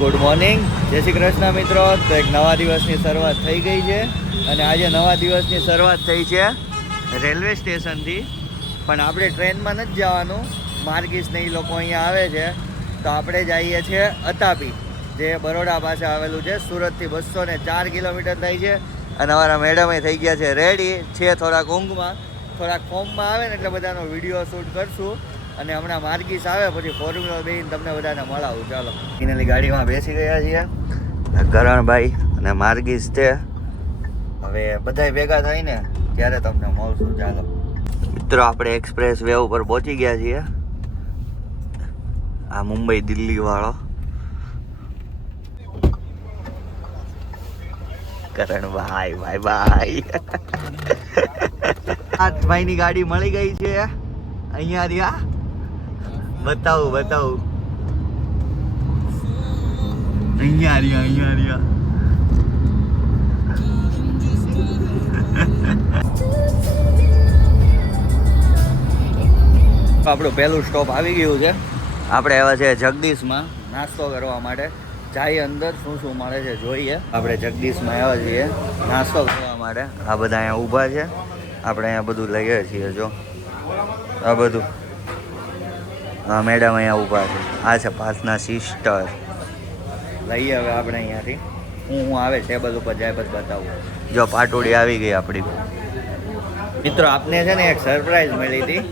Good morning, જય શ્રી કૃષ્ણ મિત્રો. તો એક નવા દિવસની શરૂઆત થઈ ગઈ છે અને આજે નવા દિવસની શરૂઆત થઈ છે રેલવે સ્ટેશનથી. પણ આપણે ટ્રેનમાં નથી જવાનું, માર્ગીસ ને એ લોકો અહીંયા આવે છે. તો આપણે જઈએ છીએ અતાપી, જે બરોડા પાસે આવેલું છે. સુરતથી 204 કિલોમીટર થાય છે. અને અમારા મેડમે થઈ ગયા છે રેડી છે, થોડાક ઊંઘમાં, થોડાક ફોર્મમાં આવે ને એટલે બધાનો વિડીયો શૂટ કરશું. અને હમણાં માર્ગીસ આવે પછી ફોર્મ્યુલર બેન તમને બધાને મળાવું. ચાલો, ફાઇનલી ગાડીમાં બેસી ગયા છીએ, કરણભાઈ અને માર્ગીસ છે. હવે બધા ભેગા થઈને ત્યારે તમને મળશું. ચાલો મિત્રો, આપણે એક્સપ્રેસ વે ઉપર પહોંચી ગયા છીએ. આ મુંબઈ દિલ્હી વાળો કરણભાઈ, ભાઈ ભાઈ આ ભાઈની ગાડી મળી ગઈ છે અહીંયા રહ્યા. બતાવું અહીંયા રહ્યા. આપણું પહેલું સ્ટોપ આવી ગયું છે. આપણે આવ્યા છે જગદીશમાં નાસ્તો કરવા માટે. જાય અંદર શું શું મળે છે જોઈએ. આપણે જગદીશમાં આવ્યા છીએ નાસ્તો કરવા માટે. આ બધા અહીંયા ઊભા છે, આપણે અહીંયા બધું લઈએ છીએ. જો આ બધું, હા મેડમ અહીંયા ઊભા છે. આ છે પાસના સિસ્ટર. લઈએ હવે આપણે અહીંયાથી. હું આવે ટેબલ ઉપર જાય પછી બતાવું. જો પાટોડી આવી ગઈ આપણી. મિત્રો, આપને છે ને એક સરપ્રાઈઝ મળી હતી.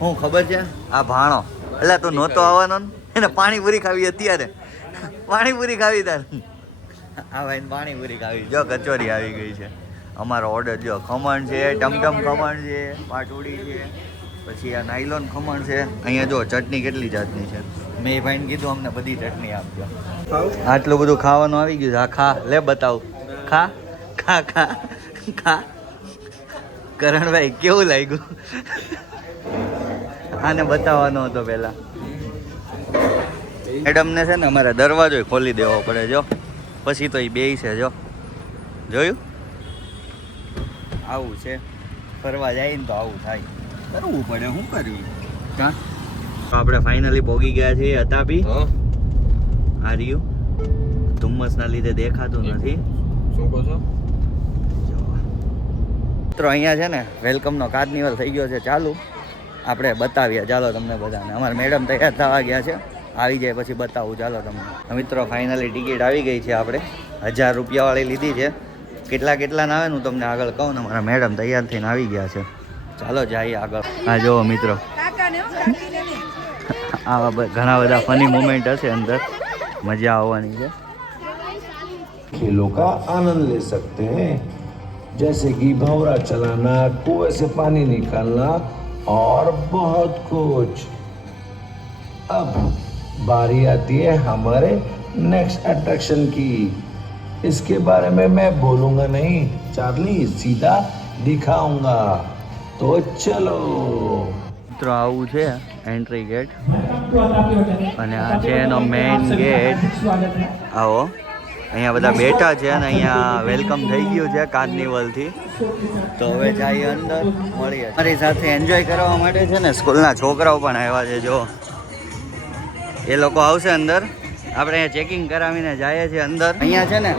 શું ખબર છે? આ ભાણો, એટલે તું નહોતો આવવાનો ને, એને પાણીપુરી ખાવી અત્યારે. પાણીપુરી ખાવી તાર. આ ભાઈને પાણીપુરી ખાવી. જો કચોરી આવી ગઈ છે. અમારો ઓર્ડર જો ખમણ છે, ટમટમ ખમણ છે, પાટોડી છે, પછી આ નાયલોન ખમણ છે. અહીંયા જો ચટણી, કેટલી ચટણી છે. મેં એ ભાઈને કીધું અમને બધી ચટણી આપજો. આટલું બધું ખાવાનું આવી ગયું છે. આ ખા, લે બતાવું. ખા ખા ખા ખા. કરણભાઈ કેવું લાગ્યું? આને બતાવવાનો હતો પહેલા. મેડમને છે ને અમારે દરવાજો ખોલી દેવો પડે જો, પછી તો એ બેય છે. જો જોયું, આવું છે. ફરવા જાય ને તો આવું થાય, કરવું પડે. શું કરવી? હા, આપણે ફાઇનલી પહોંચી ગયા છીએ અતાપી. આ રહ્યું, ધુમ્મસના લીધે દેખાતું નથી. શું કહો છો મિત્રો? અહીંયા છે ને વેલકમનો કાર્નિવલ થઈ ગયો છે ચાલુ. આપણે બતાવીએ ચાલો તમને બધાને. અમારા મેડમ તૈયાર થવા ગયા છે, આવી જાય પછી બતાવું. ચાલો તમને. મિત્રો, ફાઇનલી ટિકિટ આવી ગઈ છે. આપણે 1000 રૂપિયાવાળી લીધી છે. કેટલા ના આવે હું તમને આગળ કહું ને. અમારા મેડમ તૈયાર થઈને આવી ગયા છે. ચાલો જઈએ આગળ. હા જુઓ મિત્રો, આવા ઘણા બધા ફની મોમેન્ટ હશે અંદર, મજા આવવાની છે. खेलों का आनंद ले सकते हैं, जैसे कि भंवरा चलाना, कुएं से पानी निकालना और बहुत कुछ. अब बारी आती है हमारे नेक्स्ट अट्रैक्शन की. इसके बारे में मैं बोलूंगा नहीं चार्ली, सीधा दिखाऊंगा. तो चलो. મિત્રો, આવું છે એન્ટ્રી ગેટ અને આ છે એનો મેઇન ગેટ. આવો, અહીંયા બધા બેઠા છે અને અહીંયા વેલકમ થઈ ગયું છે કાર્નિવલથી. તો હવે જઈએ અંદર, મળીએ. મારી સાથે એન્જોય કરવા માટે છે ને સ્કૂલના છોકરાઓ પણ આવ્યા છે. જો એ લોકો આવશે અંદર. આપણે અહીંયા ચેકિંગ કરાવીને જઈએ છીએ અંદર. અહીંયા છે ને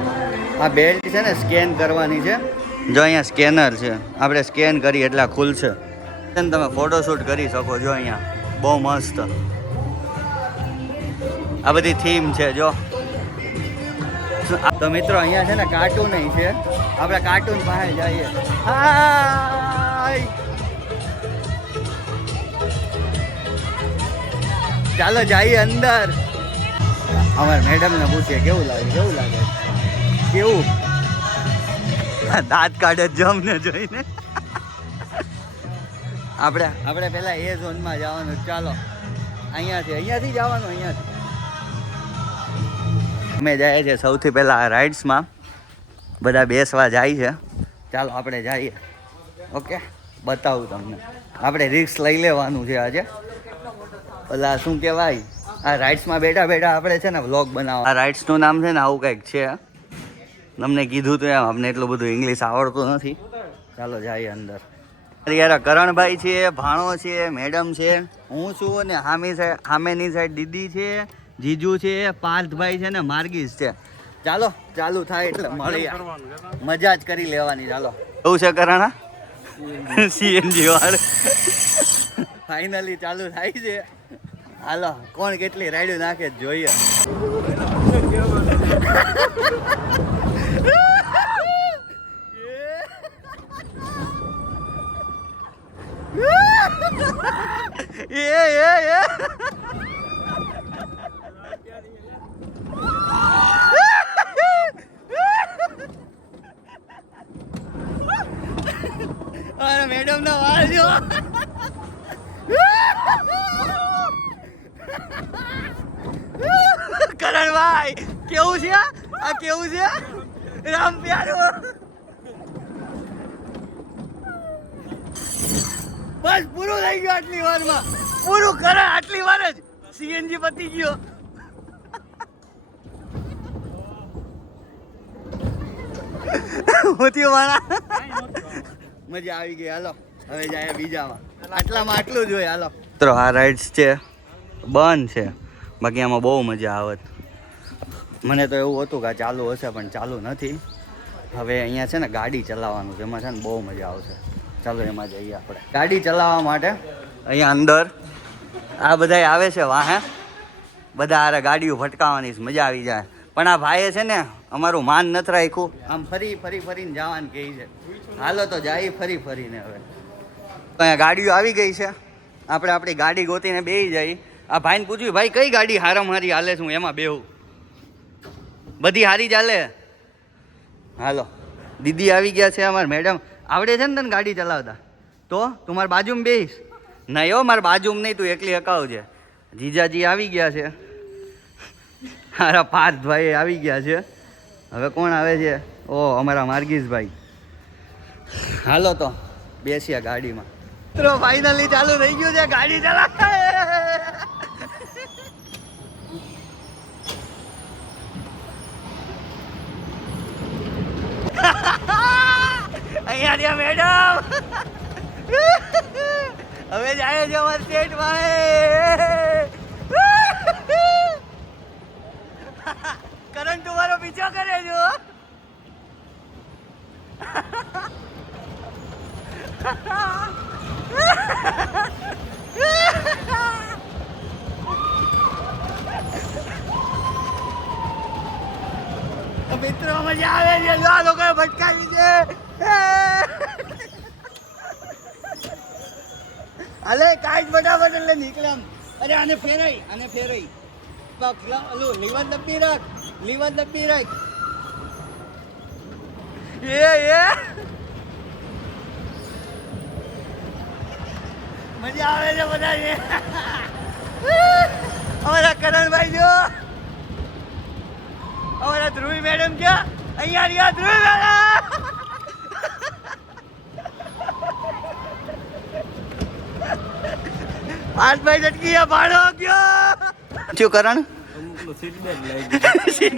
આ બેલ્ટ છે ને સ્કેન કરવાની છે. જો અહીંયા સ્કેનર છે, આપણે સ્કેન કરીએ એટલે ખુલશે. તમે ફોટોશૂટ કરી શકો. જો અહીંયા બહુ મસ્ત આ બધી થીમ છે. જો તો મિત્રો, અહીંયા છે ને કાર્ટૂન છે. આપણે કાર્ટૂન પાસે જઈએ. હાય, ચાલો જઈએ અંદર. અમારે મેડમને પૂછીએ કેવું લાગે. કેવું દાંત કાઢે જમને જોઈને. આપણે પેલા એ ઝોનમાં જવાનું. ચાલો, અહીંયાથી જવાનું. અમે જાય છે સૌથી પહેલા આ રાઇડ્સમાં. બધા બેસવા જાય છે. ચાલો આપણે જઈએ. ઓકે, બતાવું તમને. આપણે રિસ્ક લઈ લેવાનું છે આજે. પેલા શું કહેવાય, આ રાઇડ્સમાં બેઠા આપણે છે ને વ્લોગ બનાવવા. આ રાઇડ્સનું નામ છે ને આવું કંઈક છે. તમને કીધું તો એમ, અમને એટલું બધું ઇંગ્લિશ આવડતું નથી. ચાલો જઈએ અંદર. યાર કરણભાઈ છે, ભાણો છે, મેડમ છે, હું છું અને સામેની સાઈડ દીદી છે, જીજુ છે, પાર્થભાઈ છે ને માર્ગીસ છે. ચાલો ચાલુ થાય એટલે મળી મજા જ કરી લેવાની. ચાલો એવું છે કરાણા સીએનજી વાળું ફાઇનલી ચાલુ થાય છે. હાલો કોણ કેટલી રાઈડ નાખે જોઈએ. અરે મેડમ ના વાળ જો. કરણભાઈ કેવું છે આ કેવું છે રામ પ્યારો. બસ પૂરું થઈ ગયું આટલી વારમાં. પૂરું કરે આટલી વાર જ સીએનજી પતી ગયો. હોતી વાળા મજા આવી ગઈ. હાલો હવે જાય બીજામાં. આટલામાં આટલું જ હોય. હાલો મિત્રો આ રાઇડ્સ છે બંધ છે, બાકી આમાં બહુ મજા આવત. મને તો એવું હતું કે ચાલુ હશે પણ ચાલુ નથી. હવે અહીંયા છે ને ગાડી ચલાવવાનું છે, એમાં છે ને બહુ મજા આવશે. ચાલો એમાં જઈએ આપણે. ગાડી ચલાવવા માટે અહીંયા અંદર આ બધા આવે છે વાહે, બધા આરે ગાડીઓ ભટકાવવાની મજા આવી જાય. પણ આ ભાઈએ છે ને અમારું માન નથી રાખ્યું. આમ ફરીને જવાનું કહે છે. હાલો તો જાય ફરીને. હવે અહીંયા ગાડીઓ આવી ગઈ છે, આપણે આપણી ગાડી ગોતીને બેસી જઈએ. આ ભાઈને પૂછ્યું ભાઈ કઈ ગાડી હારામાં હારી હાલે છે, હું એમાં બેહું. બધી હારી ચાલે. હાલો દીદી આવી ગયા છે અમારા મેડમ. આવડે છે ને તને ગાડી ચલાવતા? તો તું મારી બાજુમાં બેસ. નહીં હો મારી બાજુમાં નહીં, તું એકલી હકાવજે. જીજાજી આવી ગયા છે, મારા પાર્થભાઈ આવી ગયા છે. હવે કોણ આવે છે? ઓ અમારા માર્ગીસભાઈ. હાલો તો બેસ્યા ગાડીમાં. મિત્રો ફાઇનલી ચાલુ થઈ ગયું છે ગાડી ચલાવતા. અહીંયા રહ્યા મેડમ. હવે જાય છે અમારા સ્ટેટ ભાઈ. કરણ તમારો પીછો કરે છો. મિત્રો મજા આવે છે. આ લોકોએ ભટકાવી છે. અલે કાંઈ ફટાફટ એટલે નીકળે આમ. અરે આને ફેરાઈ લીવર દબ્બી રાખ. મજા આવે છે બધા. અમારા કરણભાઈ જો, અમારા ધ્રુવી મેડમ ક્યાં? અહીંયા રહ્યા ધ્રુવી મેડમ. પાર્થભાઈ ઝટકી ગયા, ભાડો ગયો. શું કરણ? સીટ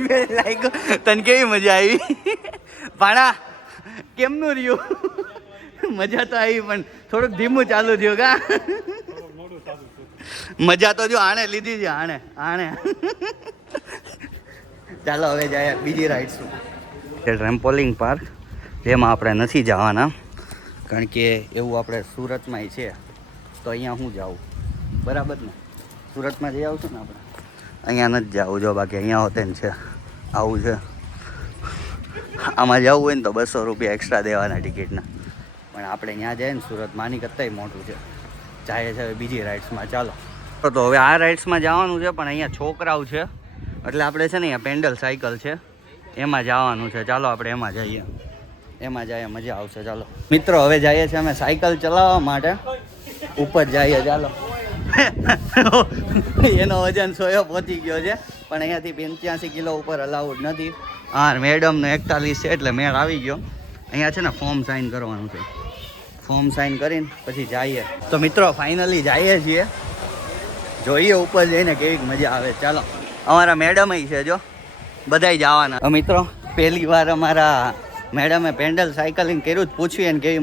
બેલ્ટ લાગ્યો. તને કેવી મજા આવી? ભાણા કેમનું રહ્યું? મજા તો આવી પણ થોડુંક ધીમું ચાલુ થયું કા? મજા તો જો આણે લીધી છે. આણે ચાલો હવે જાય બીજી રાઈડ્સમાં. ટ્રેમ્પોલિંગ પાર્ક જેમાં આપણે નથી જવાના, કારણ કે એવું આપણે સુરતમાંય છે. તો અહીંયા હું જાઉં, બરાબર ને? સુરતમાં જઈ આવશું ને આપણે. અહીંયા નથી જવું જો, બાકી અહીંયા હોતે ને છે આવું છે. આમાં જવું હોય ને તો 200 રૂપિયા એક્સ્ટ્રા દેવાના ટિકિટના. પણ આપણે ત્યાં જાય ને સુરત માની કરતાંય મોટું છે. જાય છે બીજી રાઇડ્સમાં. ચાલો તો હવે આ રાઇડ્સમાં જવાનું છે, પણ અહીંયા છોકરાઓ છે એટલે આપણે છે ને અહીંયા પેન્ડલ સાયકલ છે એમાં જવાનું છે. ચાલો આપણે એમાં જઈએ, મજા આવશે. ચાલો મિત્રો હવે જઈએ છીએ અમે સાયકલ ચલાવવા માટે. ઉપર જઈએ ચાલો. એનો વજન 100 પહોંચી ગયો છે, પણ અહીંયાથી 85 કિલો ઉપર અલાઉડ નથી. હા મેડમનો 41 છે એટલે મેળ આવી ગયો. અહીંયા છે ને ફોર્મ સાઇન કરવાનું છે. ફોર્મ સાઇન કરીને પછી જઈએ. તો મિત્રો ફાઇનલી જઈએ છીએ, જોઈએ ઉપર જઈને કેવી મજા આવે. ચાલો અમારા મેડમ છે જો, બધાય જવાના. મિત્રો પહેલી વાર અમારા મેડમે પેન્ડલ સાયકલિંગ કર્યું જ. પૂછ્યું એને કેવી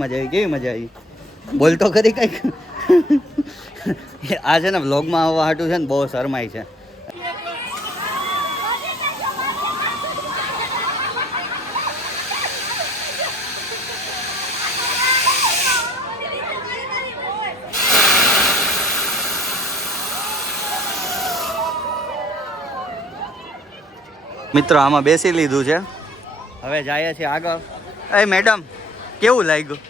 મજા આવી. બોલતો ખરી કંઈક. આ છે ને વ્લોગમાં આવવા હાટું છે ને બહુ શરમાય છે. મિત્રો આમાં બેસી લીધું છે, હવે જઈએ છીએ આગળ. એ મેડમ કેવું લાગ્યું?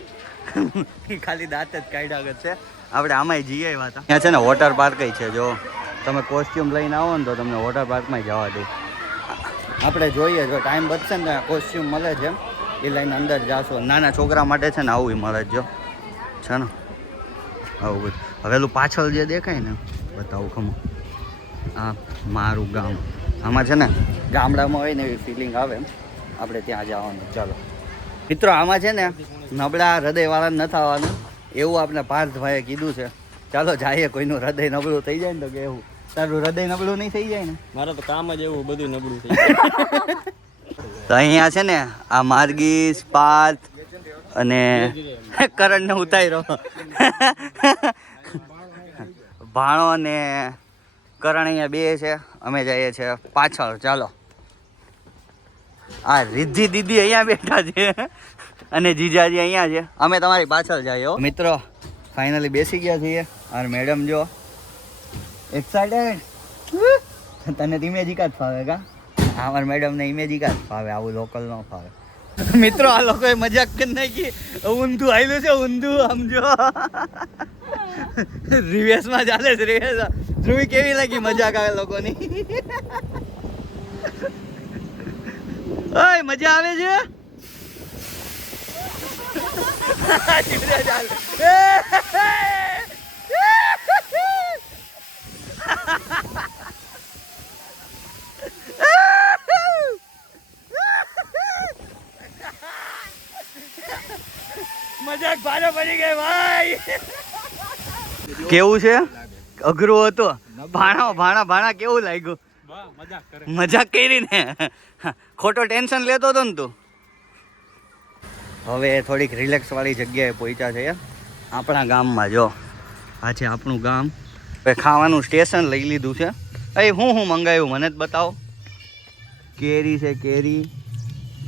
ખાલી દાંત જ કાઢ્યા છે. આપણે આમાંય જઈએ આવ્યા હતા. ત્યાં છે ને વોટર પાર્ક છે, જો તમે કોસ્ટ્યુમ લઈને આવો ને તો તમને વોટર પાર્કમાં જવા દે. આપણે જોઈએ જો ટાઈમ બચશે ને કોસ્ટ્યુમ મળે છે એ લઈને અંદર જાશો. નાના છોકરા માટે છે ને આવું મળે છે, જો છે ને આવું બધું. હવેલું પાછળ જે દેખાય ને બતાવું ખમો, આ મારું ગામ. આમાં છે ને ગામડામાં હોય ને એવી ફિલિંગ આવે. આપણે ત્યાં જવાનું. ચાલો મિત્રો, આમાં છે ને નબળા હૃદયવાળા નથી આવવાનું એવું આપણે પાર્થભાઈએ કીધું છે. ચાલો જઈએ. કોઈનું હૃદય નબળું થઈ જાય ને તો કે એવું. તારું હૃદય નબળું નહીં થઈ જાય ને? મારે તો કામ જ એવું બધું નબળું થઈ જાય. તો અહીંયા છે ને આ માર્ગીસ, પાર્થ અને કરણને ઉતાર્યો. ભાણો ને કરણ અહીંયા બે છે, અમે જઈએ છીએ પાછળ. ચાલો. આ રિદ્ધિ દીદી અહીંયા બેઠા છે અને જીજાજી અહીંયા છે. અમે તમારી પાછળ જઈએ. મિત્રો ફાઇનલી બેસી ગયા છીએ. અને મેડમ જો એક્સાઇટેડ. તને ઇમેજિકા જ ફાવે કા? અમારા મેડમને ઇમેજિકા જ ફાવે, આવું લોકલ ન ફાવે. મિત્રો આ લોકોએ મજાક કરી નાખી. ઊંધું આવેલું છે, ઊંધું સમજો. રિવેશમાં ચાલે છે, રિવેશ. ધ્રુવી કેવી લાગી મજાક આવે લોકોની? ઓય મજા આવે છે. મજાક ભારે પડી ગઈ ભાઈ. કેવું છે? અઘરું હતું. ભાણા કેવું લાગ્યું? મજાક કરી ને, ખોટો ટેન્શન લેતો હતો ને તું. હવે થોડીક રિલેક્સ વાળી જગ્યાએ પહોંચ્યા છે આપણા ગામમાં. જો આ છે આપણું ગામ. હવે ખાવાનું સ્ટેશન લઈ લીધું છે. એ હું મંગાવ્યું મને જ બતાવો. કેરી છે, કેરી,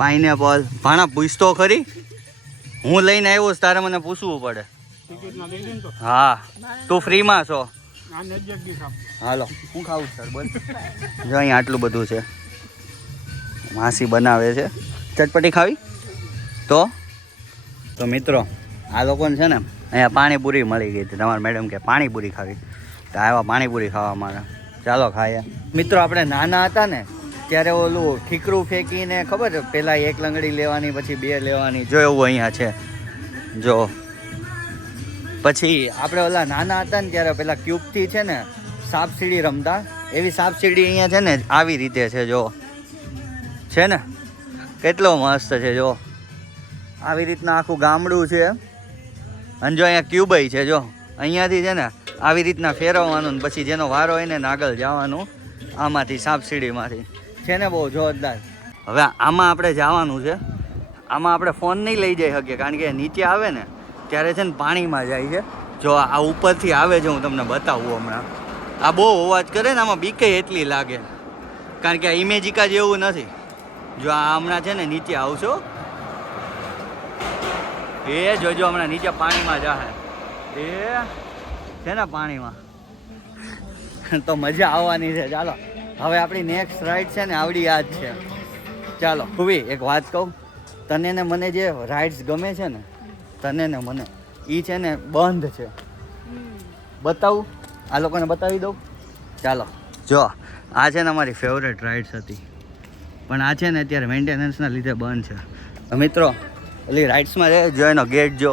પાઇનેપલ. ભાણા પૂછતો ખરી, હું લઈને આવ્યો છું, તારે મને પૂછવું પડે. હા, તું ફ્રીમાં છો. હાલો, હું ખાવું સર બોલ. જો અહીં આટલું બધું છે. માસી બનાવે છે. ચટપટી ખાવી તો મિત્રો આ લોકોને છે ને અહીંયા પાણીપુરી મળી ગઈ હતી. તમારા મેડમ કે પાણીપુરી ખાવી, તો આવ્યા પાણીપુરી ખાવા મારે. ચાલો ખાઈએ. મિત્રો આપણે નાના હતા ને ત્યારે ઓલું ઠીકરું ફેંકીને, ખબર છે પહેલાં એક લંગડી લેવાની પછી બે લેવાની. જો એવું અહીંયા છે જો. પછી આપણે ઓલા નાના હતા ને ત્યારે પેલા ક્યુબથી છે ને સાપ સીડી રમતા. એવી સાપ સીડી અહીંયા છે ને આવી રીતે છે, જો છે ને કેટલો મસ્ત છે. જો આવી રીતના આખું ગામડું છે. અને જો અહીંયા ક્યુબય છે. જો અહીંયાથી છે ને આવી રીતના ફેરવવાનું ને પછી જેનો વારો હોય ને આગળ જવાનું આમાંથી સાપ સીડીમાંથી. છે ને બહુ જોરદાર. હવે આમાં આપણે જવાનું છે. આમાં આપણે ફોન નહીં લઈ જઈ શકીએ કારણ કે નીચે આવે ને ત્યારે છે ને પાણીમાં જાય છે. જો આ ઉપરથી આવે છે, હું તમને બતાવું હમણાં. આ બહુ અવાજ કરે ને, આમાં બીકે એટલી લાગે કારણ કે આ ઇમેજિકા જેવું નથી. જો આ હમણાં છે ને નીચે આવશો, એ જોજો હમણાં નીચે પાણીમાં જાહે. એ છે ને પાણીમાં તો મજા આવવાની છે. ચાલો હવે આપણી નેક્સ્ટ રાઈડ છે ને આવડી યાદ છે. ચાલો ખુબી એક વાત કહું, તને ને મને જે રાઇડ્સ ગમે છે ને, તને ને મને, એ છે ને બંધ છે. બતાવું, આ લોકોને બતાવી દઉં. ચાલો જો આ છે ને અમારી ફેવરેટ રાઇડ્સ હતી, પણ આ છે ને અત્યારે મેન્ટેનન્સના લીધે બંધ છે. મિત્રો ઓલી રાઇડ્સમાં છે જો એનો ગેટ જો,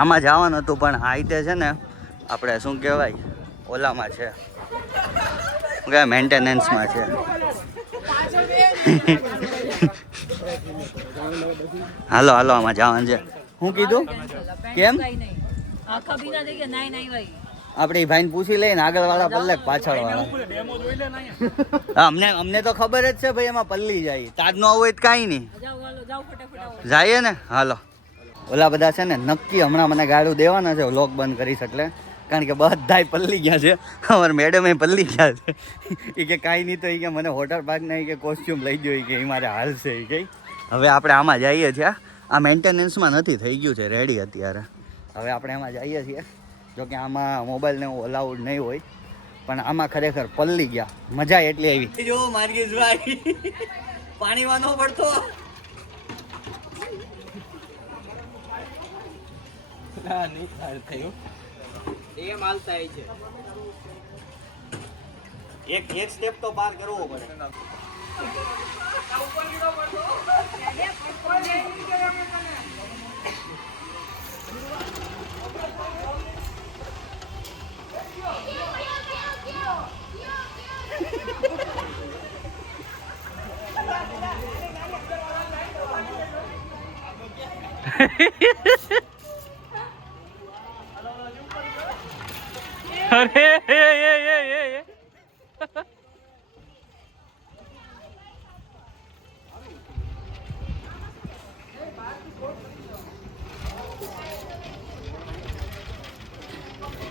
આમાં જવાનું હતું પણ આ રીતે છે ને આપણે શું કહેવાય ઓલામાં છે, શું કહેવાય મેન્ટેનન્સમાં છે. હાલો હાલો આમાં જવાનું છે. શું કીધું? કેમ? આપણે એ ભાઈને પૂછી લઈને આગળ વાળા પલ્લે પાછળ વાળા. અમને તો ખબર જ છે ભાઈ એમાં પલ્લી જાય. તાજ નો હોય તો કાંઈ નહીં, જઈએ ને. હાલો ઓલા બધા છે ને નક્કી હમણાં મને ગાડું દેવાના છે વ્લોગ બંધ કરીશ એટલે, કારણ કે બધાય પલ્લી ગયા છે. અમારા મેડમ એ પલ્લી ગયા છે. એ કે કાંઈ નહીં તો એ કે મને વોટર પાર્કના કે કોસ્ટ્યુમ લઈ ગયો કે એ મારે હાલશે એ કંઈ. હવે આપણે આમાં જઈએ છીએ. આ મેન્ટેનન્સમાં નથી, થઈ ગયું છે રેડી અત્યારે. હવે આપણે આમાં જઈએ છીએ. જો કે આમાં મોબાઈલને અલાઉડ નહીં હોય પણ આમાં ખરેખર પલ્લી ગયા, મજા એટલી આવી. જો માર્ગેશભાઈ પાણીમાં ન પડતો. એક સ્ટેપ તો પાર કરવો પડે. અરે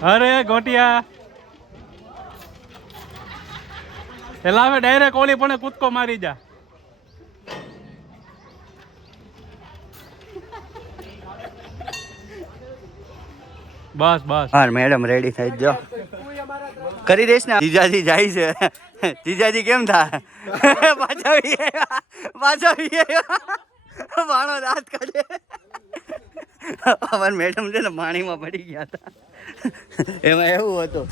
અરે ગોટિયા પેલા હવે ડાયરેક્ટ ઓલી પણ કૂદકો મારી જા. બસ બસ હા મેડમ રેડી થઈ જો કરી દઈશ ને. જીજાજી જાય છે. જીજાજી કેમ થાય? પાછા ભાણો દાંત કાઢે. અમાર મેડમ છે ને પાણીમાં પડી ગયા હતા. એમાં એવું હતું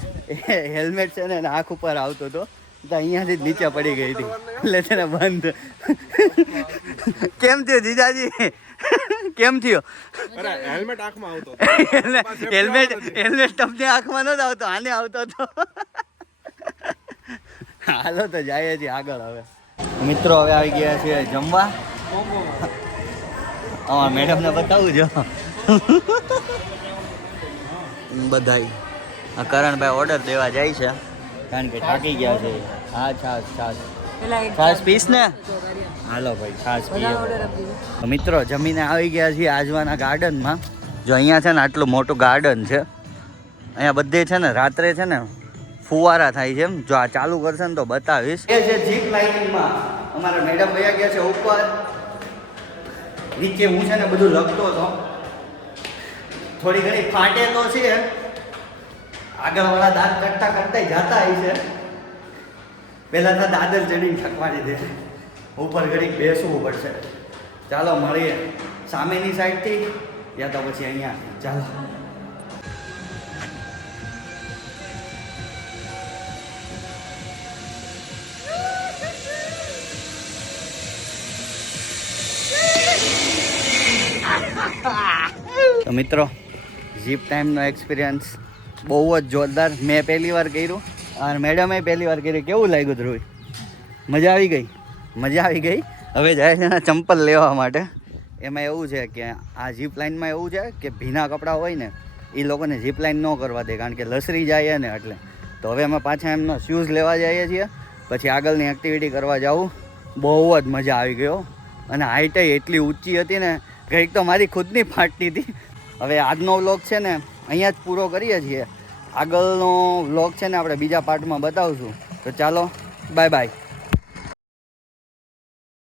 હેલ્મેટ છે ને આંખ ઉપર આવતો હતો તો અહીંયાથી જ નીચે પડી ગઈ હતી એટલે છે ને બંધ. કેમ થયો જીજાજી? કેમ થયો? હેલ્મેટ આંખમાં આવતો હેલ્મેટ તમને આંખમાં નતો આવતો, આને આવતો હતો. હાલો તો જાય છે આગળ. હવે મિત્રો હવે આવી ગયા છે જમવા. અમારા મેડમને બતાવું જો બધાય. આ કરણભાઈ ઓર્ડર દેવા જાય છે કારણ કે થાકી ગયા છે. હા છાસ પીસ ને. હાલો ભાઈ છાસ પીએ. મિત્રો જમીને આવી ગયા છીએ આજવાના ગાર્ડનમાં. જો અહીંયા છે ને આટલું મોટું ગાર્ડન છે. અહીંયા બધે છે ને રાત્રે છે ને ફુવારા થાય છે. એમ જો આ ચાલુ કરશે ને તો બતાવીશ. એ છે જીપ લાઇનિંગમાં અમારા મેડમ વયા ગયા છે ઉપર. નીચે હું છે ને બધું લખતો હતો. થોડી ઘણી ફાટે તો છે. આગળવાળા દાંત કટતા કટતા જતા આવી છે. પહેલાં તો દાદર ચડીને ઠકવાડી દે. ઉપર ઘડીક બેસવું પડશે. ચાલો મળીએ સામેની સાઈડથી યા તો પછી અહીંયા. ચાલો તો મિત્રો જીપ ટાઈમનો એક્સપિરિયન્સ બહુ જ જોરદાર. મેં પહેલી વાર કર્યું અને મેડમે પહેલી વાર કર્યું. કેવું લાગ્યું ધ્રુવ? મજા આવી ગઈ? મજા આવી ગઈ. હવે જાય છે ને ચંપલ લેવા માટે. એમાં એવું છે કે આ જીપ લાઇનમાં એવું છે કે ભીના કપડાં હોય ને એ લોકોને જીપ લાઇન ન કરવા દે કારણ કે લસરી જાય ને એટલે. તો હવે અમે પાછા એમનો શૂઝ લેવા જઈએ છીએ. પછી આગળની એક્ટિવિટી કરવા જાઉં. બહુ જ મજા આવી ગયો અને હાઈટ એટલી ઊંચી હતી ને કંઈક તો મારી ખુદની ફાટતી હતી. હવે આજનો વ્લોગ છે ને અહીંયા જ પૂરો કરીએ છીએ. આગળનો વ્લોગ છે ને આપણે બીજા પાર્ટમાં બતાવશું. તો ચાલો બાય બાય.